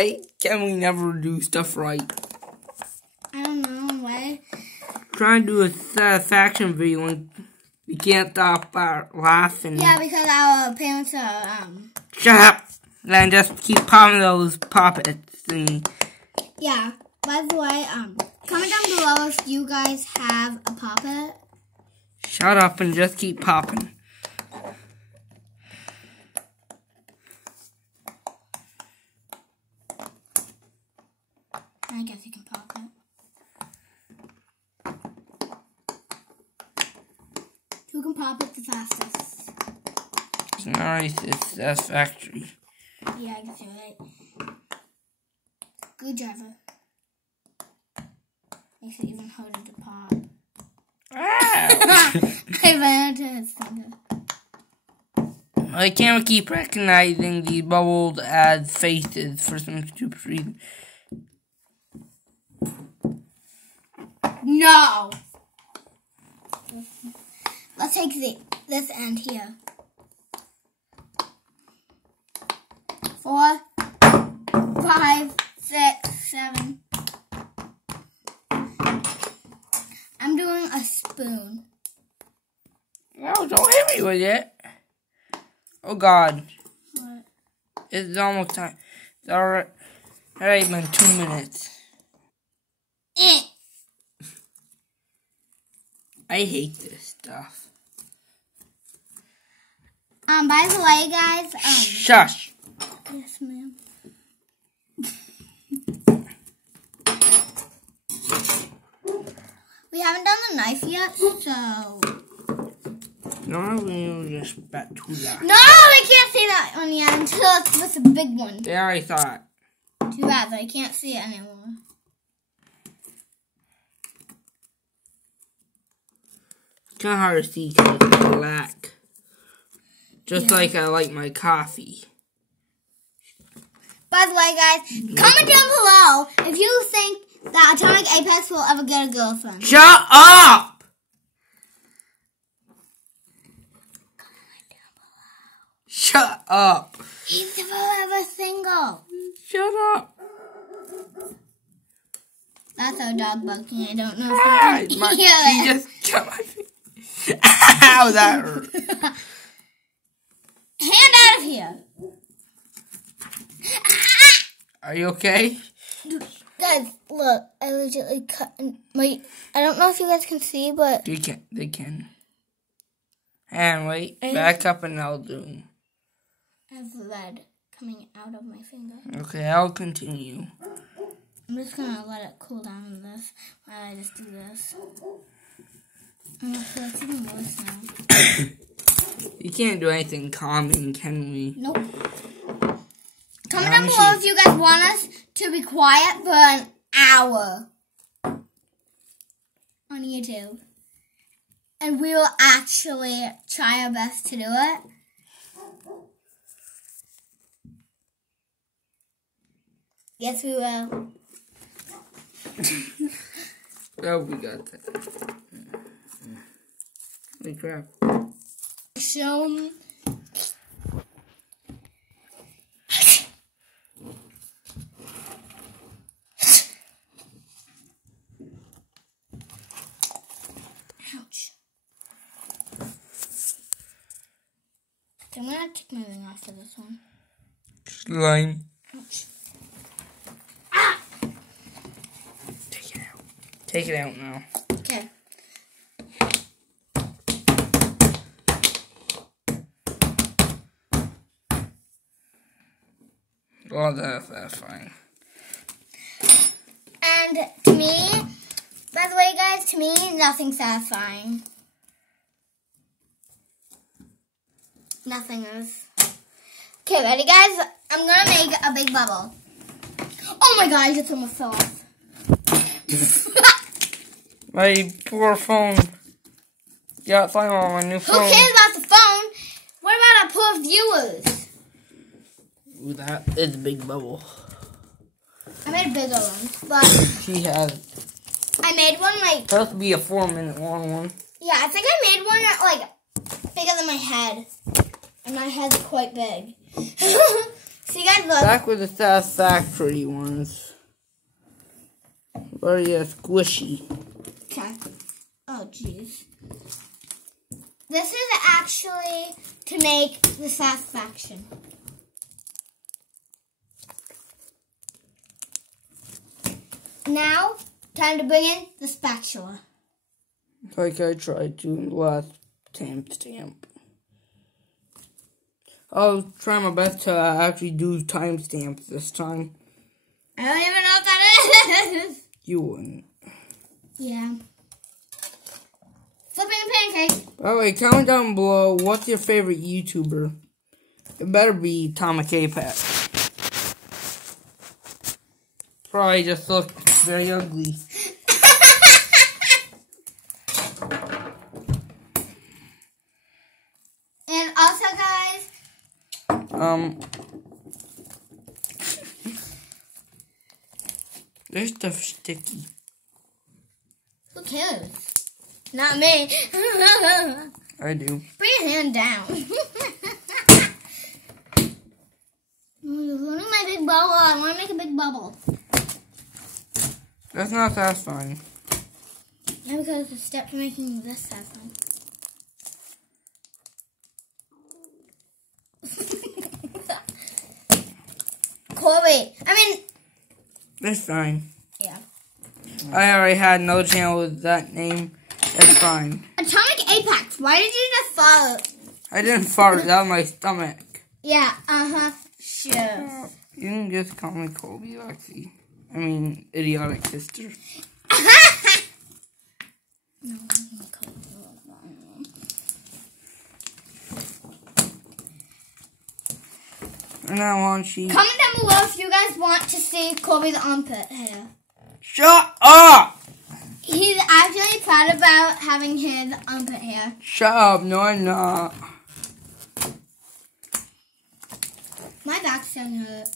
Why can we never do stuff right? I don't know why. Trying to do a satisfaction video and we can't stop laughing. Yeah, because our parents are Shut up! And just keep popping those puppets and... Yeah. By the way, comment down below if you guys have a puppet. Shut up and just keep popping. I guess you can pop it. Who can pop it the fastest? It's nice, it's satisfactory. Yeah, I guess you're right. Good driver. Makes it even harder to pop. I ran into his finger. I can't keep recognizing these bubbles as faces for some stupid reason. No! Let's take this end here. 4, 5, 6, 7. I'm doing a spoon. No, don't hit me with it. Oh God. What? It's almost time. It's alright. Alright, been 2 minutes. I hate this stuff. By the way, guys, Shush. Yes, ma'am. We haven't done the knife yet, so... Normally you just bet too loud. No, I can't see that one yet until it's with a big one. They already thought. Too bad, I can't see it anymore. It's kind of hard to see because it's black. Just like I like my coffee. By the way, guys, comment down below if you think that Atomic Apex will ever get a girlfriend. Shut up! Comment down below. Shut up! He's forever single. Shut up! That's our dog barking. I don't know if you can She hear it. just got my face. Ow, that hurt. Hand out of here. Are you okay? Guys, look. I legitimately cut my... I don't know if you guys can see, but... They can. And wait, back up and I'll zoom. I have red coming out of my finger. Okay, I'll continue. I'm just going to let it cool down in this while I just do this. Oh, so it's even worse now. You can't do anything calming, can we? Nope. Comment down below if you guys want us to be quiet for an hour on YouTube. And we will actually try our best to do it. Yes, we will. Oh, we got that. Holy crap. Show me. Ouch. I'm going to take my ring off for this one. Slime. Ouch. Take it out. Take it out now. Okay. Oh, that's fine. And to me, by the way, guys, to me, nothing's satisfying. Nothing is. Okay, ready, guys? I'm gonna make a big bubble. Oh my god, I just almost fell off. My poor phone. Got slime on my new Who phone. cares about the phone? What about our poor viewers? Ooh, that is a big bubble. I made bigger ones, but She has. I made one like, Supposed to be a 4-minute long one. yeah, I think I made one that, like bigger than my head. And my head's quite big. See, guys, look. Back with the satisfactory ones. Very squishy. Okay. Oh, jeez. This is actually to make the satisfaction. Now, time to bring in the spatula. Like I tried to in the last timestamp. I'll try my best to actually do timestamps this time. I don't even know what that is. You wouldn't. Yeah. Flipping a pancake. By the way, comment down below what's your favorite YouTuber. It better be Tom K-Pack. Probably just look very ugly. And also, guys. This stuff's sticky. Who cares? Not me. I do. Bring your hand down. You're ruining my big bubble. I want to make a big bubble. That's not satisfying. Yeah, because the step to making this satisfying. Corey. That's fine. Yeah. I already had another channel with that name. That's fine. Atomic Apex. Why did you just follow? I didn't fart. That was my stomach. Yeah. Sure. You can just call me Colby, Lexi. I mean, idiotic sister. No, And now on she. comment down below if you guys want to see Colby's armpit hair. Shut up! He's actually proud about having his armpit hair. Shut up! No, I'm not. My back's starting to hurt.